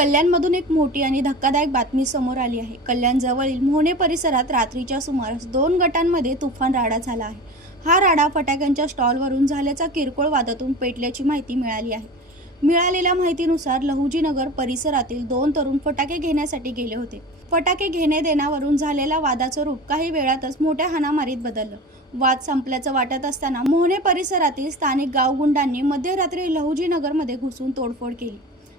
कल्याणमधून एक मोठी आणि धक्कादायक बातमी समोर आली आहे. कल्याणजवळील मोहने परिसरात रात्रीच्या सुमारास दोन गटांमध्ये तुफान राडा झाला आहे. हा राडा फटाक्यांच्या स्टॉलवरून झाल्याचा किरकोळ वादातून पेटल्याची माहिती मिळाली आहे. मिळालेल्या माहितीनुसार लहुजीनगर परिसरातील दोन तरुण फटाके घेण्यासाठी गेले होते. फटाके घेणे देण्यावरून झालेल्या वादाचं रूप काही वेळातच मोठ्या हाणामारीत बदललं. वाद संपल्याचं वाटत असताना मोहने परिसरातील स्थानिक गावगुंडांनी मध्यरात्री लहुजीनगरमध्ये घुसून तोडफोड केली.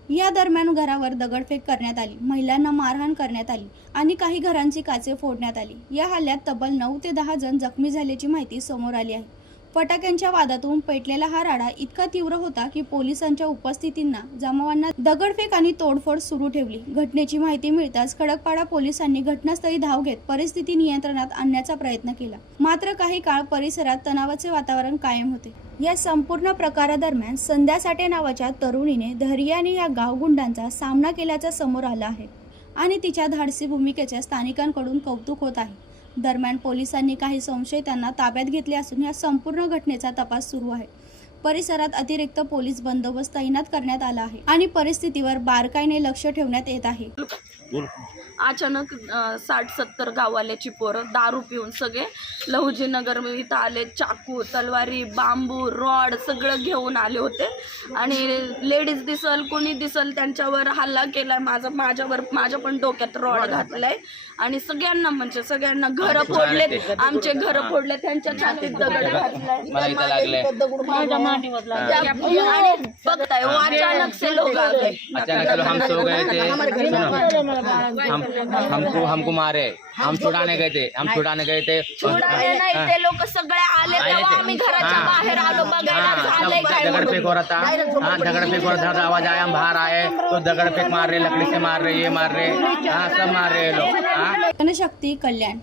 या दरम्यान घरावर दगडफेक करण्यात आली. महिलांना मारहाण करण्यात आली आणि काही घरांची काचे फोडण्यात आली. या हल्ल्यात तब्बल नऊ ते दहा जण जखमी झाल्याची माहिती समोर आली आहे. फटाक्यांच्या वादातून पेटलेला हा राडा इतका तीव्र होता की पोलिसांच्या उपस्थितींना जमावांना दगडफेक आणि तोडफोड सुरू ठेवली. घटनेची माहिती मिळताच खडकपाडा पोलिसांनी घटनास्थळी धाव घेत परिस्थिती नियंत्रणात आणण्याचा प्रयत्न केला. मात्र काही काळ परिसरात तणावाचे वातावरण कायम होते. या संपूर्ण प्रकारादरम्यान संध्या साठे नावाच्या तरुणीने धैर्याने या गावगुंडांचा सामना केल्याचं समोर आला आहे आणि तिच्या धाडसी भूमिकेच्या स्थानिकांकडून कौतुक होत आहे. दरम्यान पोलिसांनी काही संशयितांना ताब्यात घेतले असून या संपूर्ण घटनेचा तपास सुरू आहे. परिसरात अतिरिक्त पोलीस बंदोबस्त तैनात करण्यात आला आहे आणि परिस्थितीवर बारकाईने लक्ष ठेवण्यात येत आहे. अचानक साठ सत्तर गाववाल्याची पोरं दारू पिऊन सगळे लहुजी नगर इथं आले. चाकू तलवारी बांबू रॉड सगळं घेऊन आले होते. आणि लेडीज दिसल कोणी दिसल त्यांच्यावर हल्ला केलाय. माझा माझ्यावर माझ्या पण डोक्यात रॉड घातलाय. आणि सगळ्यांना म्हणजे सगळ्यांना घरं फोडलेत. आमचे घरं फोडले त्यांच्या छातीत दगड घातलाय मला इथं लागले आणि बघताय वो अचानक से लोग आ गए अचानक चलो हम हमको हमको मारे। हम छुड़ाने गए थे हम छुड़ाने गए थे। छुडाने नाही ते लोक सगळे आले आले तेव्हा ते. आम्ही घराच्या. बाहेर आलो बघायला झालंय सब काय दगड़. फेंक हो रहा था हाँ दगड़ फेंक हो रहा था आवाज आया हम बाहर आए तो दगड़ फेंक मार रहे लकड़ी से मार रहे ये मार रहे हाँ सब मार रहे लोग हाँ। जनशक्ती कल्याण।